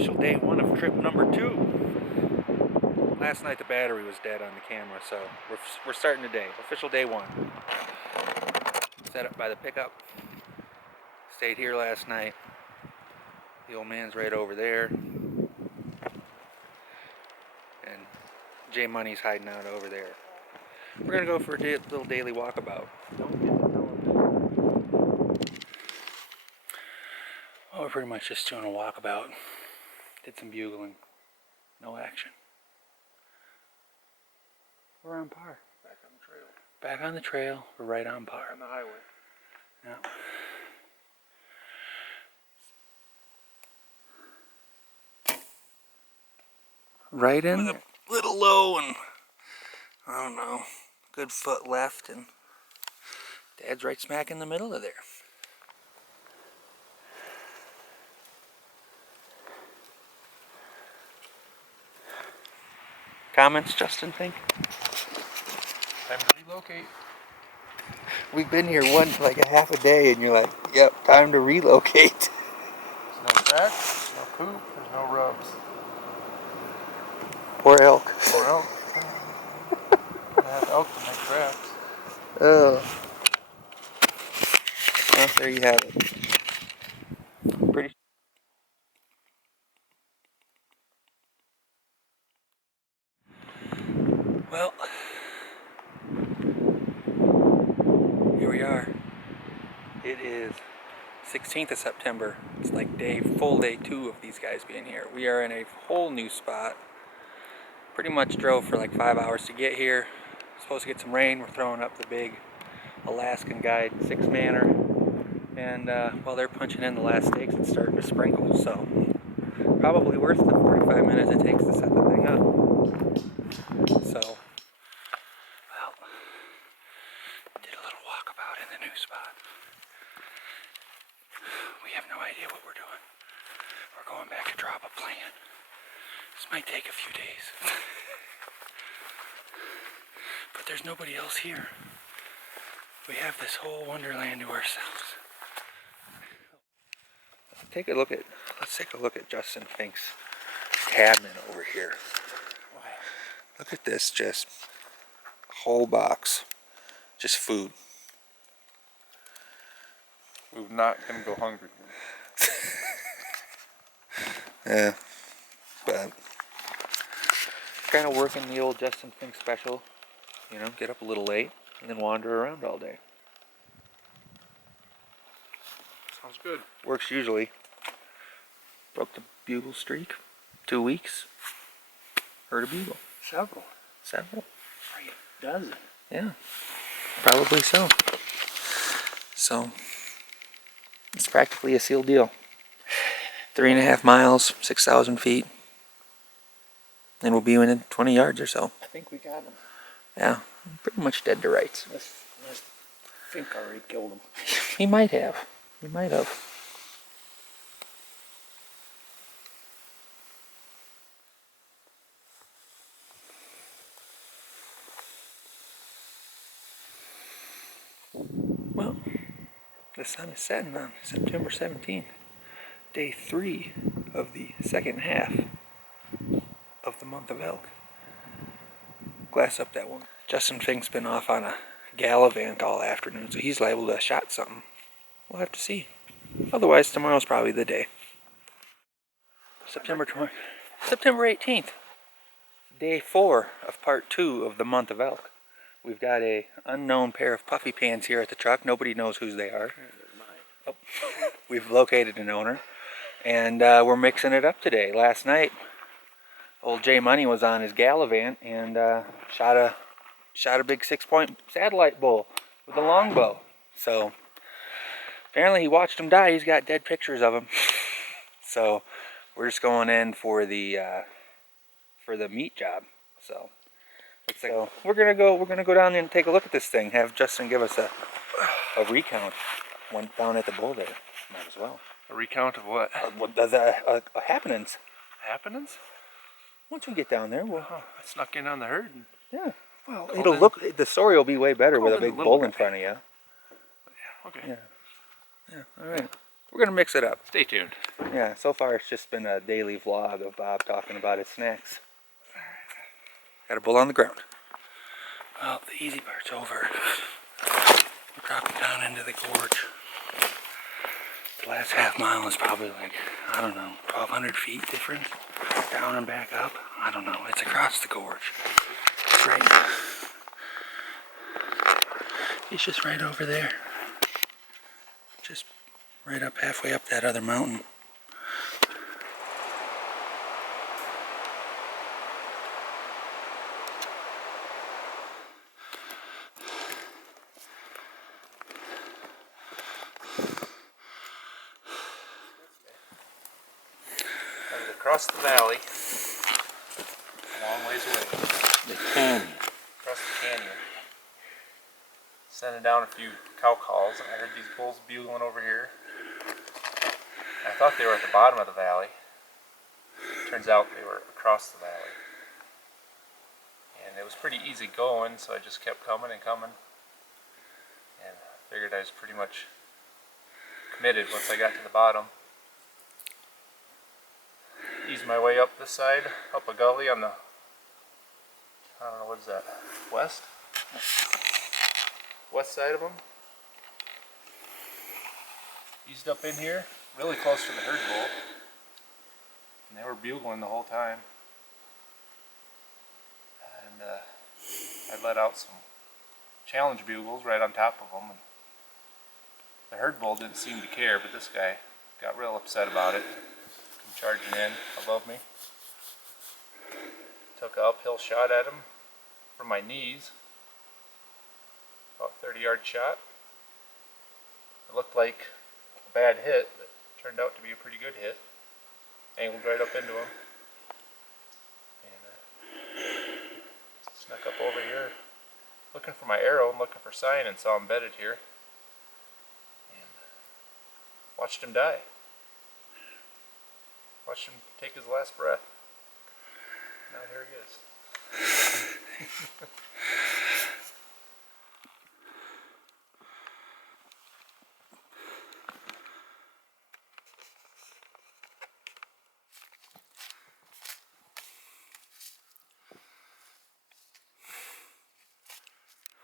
Official day one of trip number 2. Last night the battery was dead on the camera, so we're starting today. Official day 1. Set up by the pickup. Stayed here last night. The old man's right over there. And J Money's hiding out over there. We're gonna go for a little daily walkabout. Well, we're pretty much just doing a walkabout. Did some bugling. No action. We're on par. Back on the trail. Back on the trail. We're right on par. On the highway. Yeah. Right in. With a little low and I don't know, good foot left, and Dad's right smack in the middle of there. Comments, Justin, think? Time to relocate. We've been here like a half a day, and you're like, yep, time to relocate. There's no tracks, no poop, there's no rubs. Poor elk. Poor elk. I have elk to make traps. Oh. Well, there you have it. Pretty. Well, here we are. It is 16th of September. It's like full day 2 of these guys being here. We are in a whole new spot. Pretty much drove for like 5 hours to get here. Supposed to get some rain. We're throwing up the big Alaskan Guide 6-manner. And while they're punching in the last stakes, it's starting to sprinkle. So probably worth the 45 minutes it takes to set the thing up. So, well, did a little walkabout in the new spot. We have no idea what we're doing. We're going back to draw up a plan. This might take a few days. But there's nobody else here. We have this whole wonderland to ourselves. Let's take a look at Justin Fink's cabinet over here. Look at this, just a whole box. Just food. We're not gonna go hungry. Yeah, but kind of working the old Justin Fink special. You know, get up a little late and then wander around all day. Sounds good. Works usually. Broke the bugle streak. 2 weeks. Heard a bugle. Several. Like a dozen. Yeah, probably so. So, it's practically a sealed deal. 3.5 miles, 6,000 feet. And we'll be within 20 yards or so. I think we got him. Yeah, pretty much dead to rights. Unless Fink already killed him. He might have. He might have. Well, the sun is setting on September 17th, day 3 of the second half of the month of elk. Glass up that one. Justin Fink's been off on a gallivant all afternoon, so he's liable to have shot something. We'll have to see. Otherwise, tomorrow's probably the day. September 18th, day 4 of part 2 of the month of elk. We've got a unknown pair of puffy pants here at the truck. Nobody knows whose they are. Oh. We've located an owner, and we're mixing it up today. Last night, old J Money was on his gallivant and shot a big 6-point satellite bull with a longbow. So apparently he watched him die. He's got dead pictures of him. So we're just going in for the meat job. So we're gonna go down there and take a look at this thing. Have Justin give us a recount. One down at the bull there. Might as well. A recount of what? The happenings. Happenings? Once we get down there, we'll. Oh, I snuck in on the herd. Yeah. Well, it'll look. The story will be way better with a big bull in front of you. Yeah. Okay. Yeah. Yeah. All right. We're gonna mix it up. Stay tuned. Yeah, so far it's just been a daily vlog of Bob talking about his snacks. Got a bull on the ground. Well, the easy part's over. We're dropping down into the gorge. The last half mile is probably like, I don't know, 1,200 feet difference. Down and back up. I don't know. It's across the gorge. Right. He's just right over there. Just right up halfway up that other mountain. I was across the valley, a long ways away. The canyon. Across the canyon. Sending down a few cow calls, and I heard these bulls bugling over here. I thought they were at the bottom of the valley. Turns out they were across the valley. And it was pretty easy going, so I just kept coming and coming. And figured I was pretty much committed once I got to the bottom. Eased my way up this side, up a gully on the, I don't know, what is that, west? West side of them. Eased up in here, really close to the herd bull. And they were bugling the whole time. And I let out some challenge bugles right on top of them. And the herd bull didn't seem to care, but this guy got real upset about it. Come charging in above me. Took an uphill shot at him from my knees. About 30-yard shot. It looked like a bad hit, but turned out to be a pretty good hit. Angled right up into him. And snuck up over here. Looking for my arrow and looking for sign and saw him bedded here. And watched him die. Watched him take his last breath. Now here he is.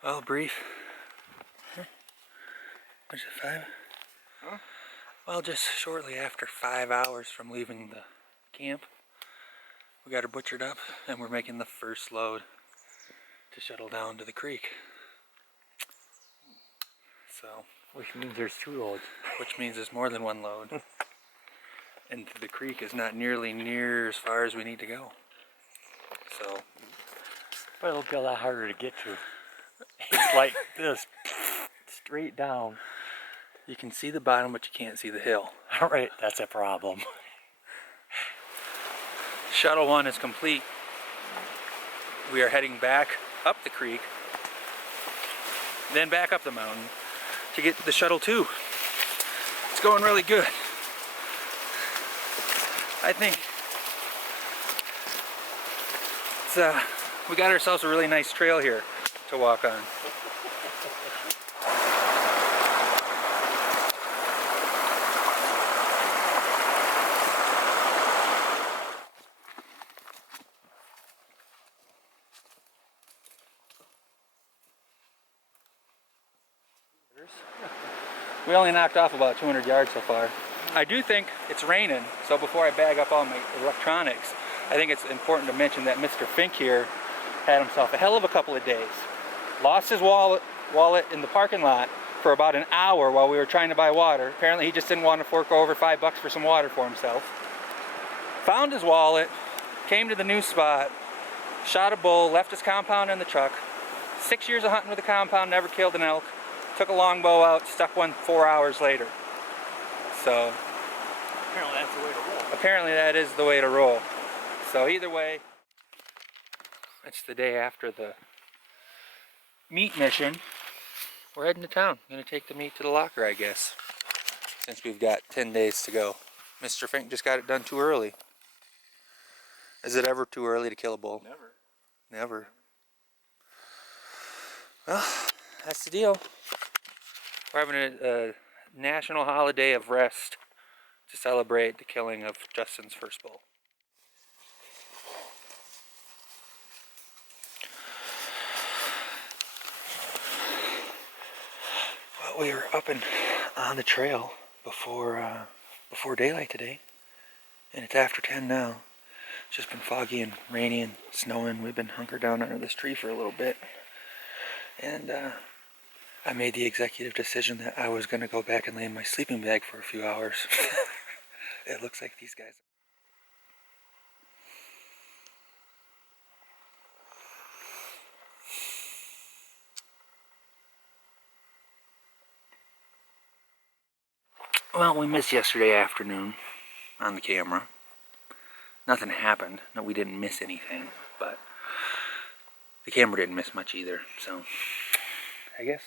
Well, brief. Was it 5? Huh? Well, just shortly after 5 hours from leaving the camp, we got her butchered up and we're making the first load to shuttle down to the creek. So, Which means there's 2 loads. which means there's more than one load. And the creek is not near as far as we need to go. So, But it'll be a lot harder to get to. It's like this, straight down. you can see the bottom, but you can't see the hill. Alright, that's a problem. Shuttle 1 is complete. We are heading back up the creek, then back up the mountain to get the shuttle 2. It's going really good. I think it's, we got ourselves a really nice trail here to walk on. We only knocked off about 200 yards so far. I do think it's raining, so before I bag up all my electronics, I think it's important to mention that Mr. Fink here had himself a hell of a couple of days. Lost his wallet in the parking lot for about an hour while we were trying to buy water. Apparently he just didn't want to fork over $5 for some water for himself. Found his wallet, came to the new spot, shot a bull, left his compound in the truck. 6 years of hunting with a compound, never killed an elk. Took a longbow out, stuck one 4 hours later. So Apparently that's the way to roll. apparently that is the way to roll. So either way, it's the day after the meat mission. We're heading to town. Gonna take the meat to the locker, I guess, since we've got 10 days to go. Mr. Fink just got it done too early. Is it ever too early to kill a bull? Never. Never. Well, that's the deal. We're having a national holiday of rest to celebrate the killing of Justin's first bull. Well, we were up and on the trail before daylight today, and it's after 10 now. It's just been foggy and rainy and snowing. We've been hunkered down under this tree for a little bit, and I made the executive decision that I was going to go back and lay in my sleeping bag for a few hours. It looks like these guys. Well, we missed yesterday afternoon on the camera. Nothing happened. No, we didn't miss anything, but the camera didn't miss much either. So I guess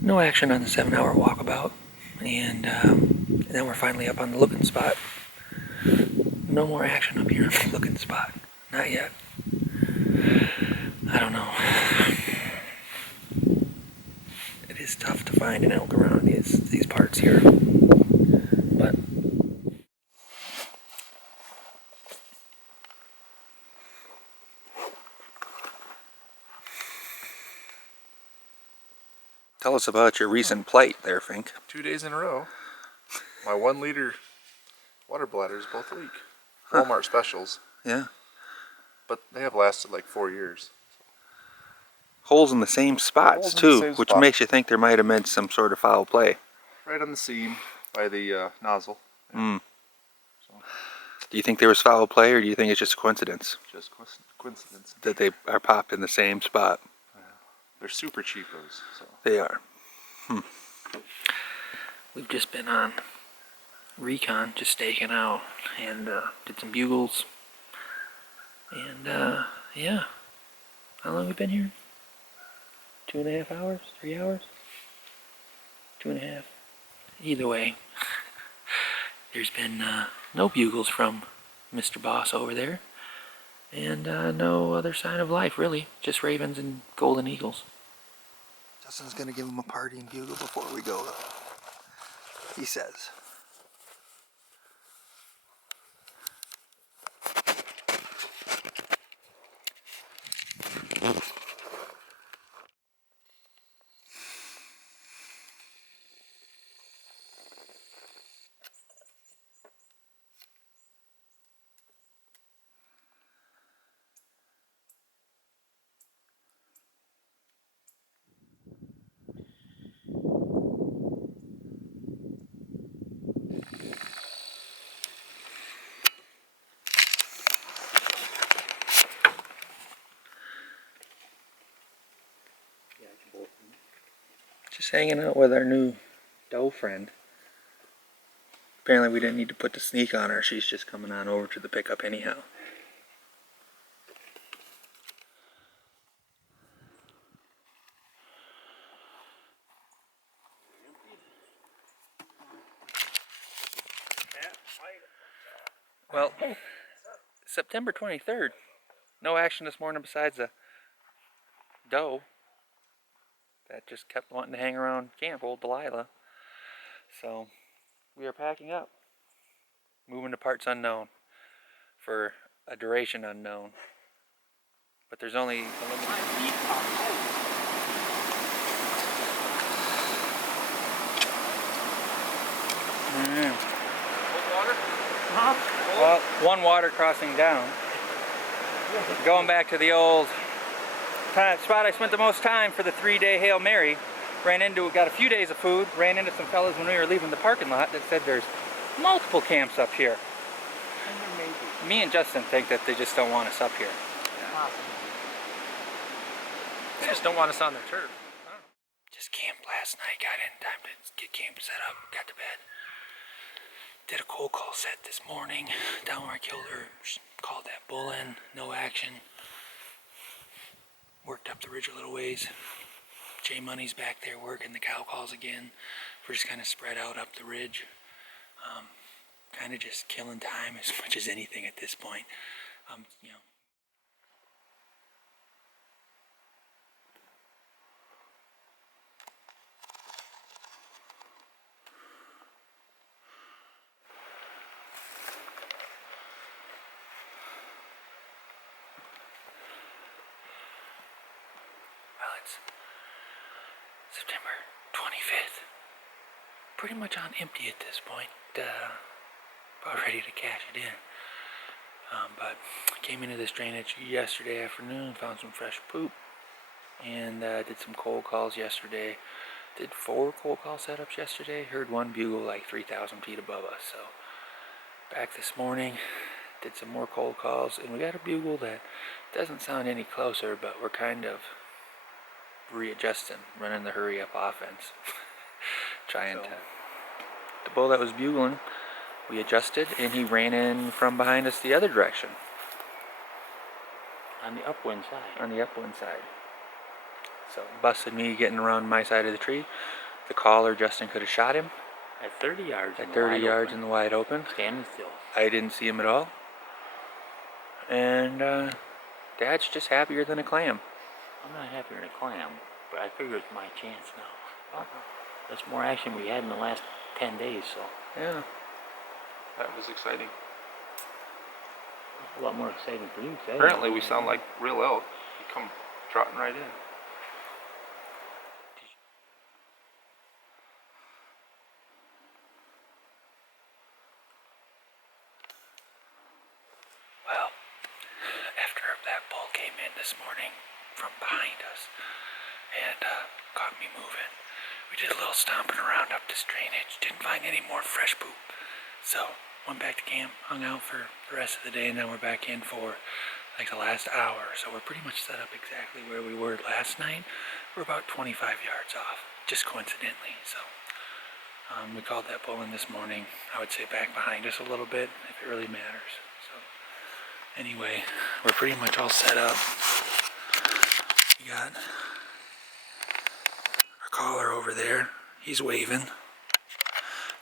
no action on the 7-hour walkabout, and then we're finally up on the looking spot. No more action up here on the looking spot. Not yet. I don't know. It is tough to find an elk around these parts here, but tell us about your recent plight there, Fink. 2 days in a row, my 1 liter water bladders both leak. Walmart specials, Yeah. but they have lasted like 4 years. Holes in the same spots Holes in the too, same which spot. makes you think there might have been some sort of foul play. Right on the seam by the nozzle. Mm. So, Do you think there was foul play, or do you think it's just a coincidence just coincidence. that they are popped in the same spot? They're super cheapos. So. They are. We've just been on recon, just staking out, and did some bugles. And yeah, how long have we been here? 2.5 hours? 3 hours? 2.5. Either way, there's been no bugles from Mr. Boss over there, and no other sign of life really. Just ravens and golden eagles. Justin's gonna give him a partying bugle before we go, he says. Just hanging out with our new doe friend. Apparently we didn't need to put the sneak on her. She's just coming on over to the pickup anyhow. Well, September 23rd. No action this morning besides a doe that just kept wanting to hang around camp, old Delilah. So we are packing up, moving to parts unknown for a duration unknown. But there's only a limited... Well, one water crossing down. Going back to the old spot I spent the most time for the 3-day Hail Mary. Got a few days of food, ran into some fellas when we were leaving the parking lot that said there's multiple camps up here. Me and Justin think that they just don't want us up here. They just don't want us on their turf. Just camped last night, got in time to get camp set up, got to bed. Did a cold call set this morning, down where I killed her, called that bull in, no action. Worked up the ridge a little ways. J Money's back there working the cow calls again. We're just kind of spread out up the ridge. Kind of just killing time as much as anything at this point. You know. Well, it's September 25th. Pretty much on empty at this point. About ready to cash it in. But came into this drainage yesterday afternoon, found some fresh poop, and did some cold calls yesterday. Did 4 cold call setups yesterday. Heard one bugle like 3,000 feet above us. So back this morning, did some more cold calls, and we got a bugle that doesn't sound any closer, but we're kind of readjusting, running the hurry up offense. Trying to. The bull that was bugling, we adjusted, and he ran in from behind us the other direction. On the upwind side. On the upwind side. So busted me getting around my side of the tree. The caller, Justin, could have shot him. At 30 yards. At 30 yards in the wide open. Standing still. I didn't see him at all. And Dad's just happier than a clam. I'm not happier than a clam, but I figure it's my chance now. Well, that's more action we had in the last 10 days, so. Yeah. That was exciting. A lot more exciting for you, Ted. Apparently we sound like real elk. You come trotting right in. Well, after that bull came in this morning from behind us and caught me moving, we did a little stomping around up this drainage. Didn't find any more fresh poop. So went back to camp, hung out for the rest of the day, and now we're back in for like the last hour. So we're pretty much set up exactly where we were last night. We're about 25 yards off, just coincidentally. So we called that bull in this morning. I would say back behind us a little bit, if it really matters. So anyway, we're pretty much all set up. We got our caller over there. He's waving.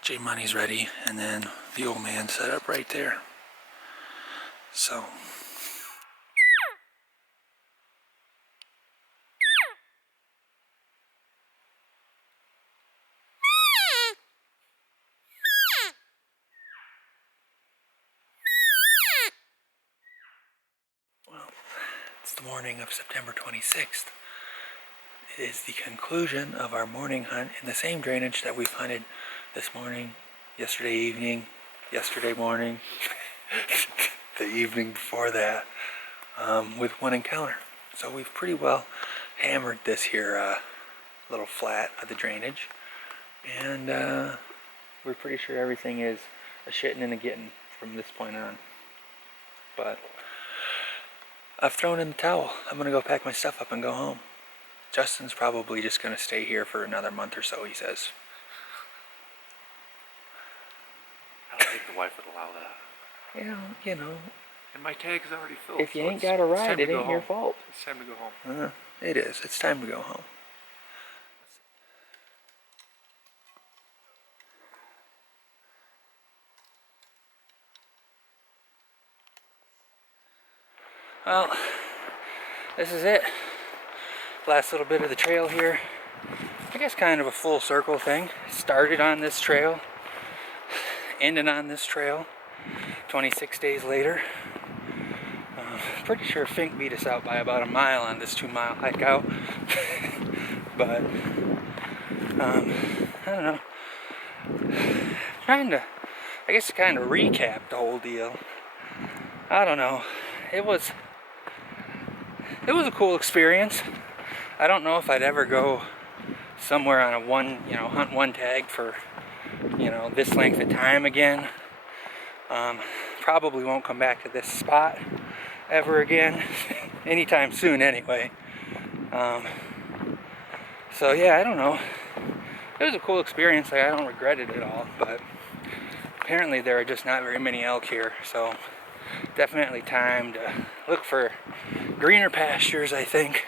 J Money's ready, and then the old man set up right there. So well, it's the morning of September 26th. It is the conclusion of our morning hunt in the same drainage that we've hunted this morning, yesterday evening, yesterday morning, the evening before that, with one encounter. So we've pretty well hammered this here little flat of the drainage, and we're pretty sure everything is a shitting and a getting from this point on. But I've thrown in the towel. I'm gonna go pack my stuff up and go home. Justin's probably just gonna stay here for another month or so, he says. I don't think the wife would allow that. Yeah, you know, And my tag is already filled. if you so ain't it's- got a it's time ride, to it go ain't your home. fault. It's time to go home. It is. It's time to go home. Well, this is it. Last little bit of the trail here. I guess kind of a full circle thing. Started on this trail, ended on this trail 26 days later. Pretty sure Fink beat us out by about a mile on this 2-mile hike out. But I don't know. Trying to, I guess, kind of recap the whole deal. I don't know. It was a cool experience. I don't know if I'd ever go somewhere on a hunt one tag for, this length of time again. Probably won't come back to this spot ever again, anytime soon anyway. So yeah, I don't know. It was a cool experience. I don't regret it at all, but apparently there are just not very many elk here, so definitely time to look for greener pastures, I think.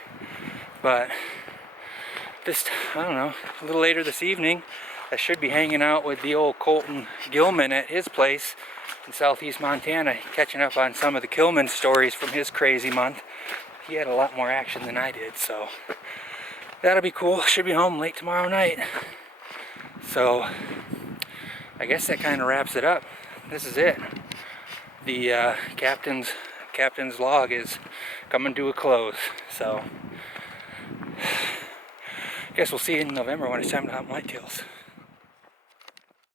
But I don't know, a little later this evening, I should be hanging out with the old Colton Gilman at his place in southeast Montana, catching up on some of the Gilman stories from his crazy month. He had a lot more action than I did, so that'll be cool. Should be home late tomorrow night. So I guess that kind of wraps it up. This is it. The captain's log is coming to a close. So I guess we'll see you in November when it's time to hunt whitetails.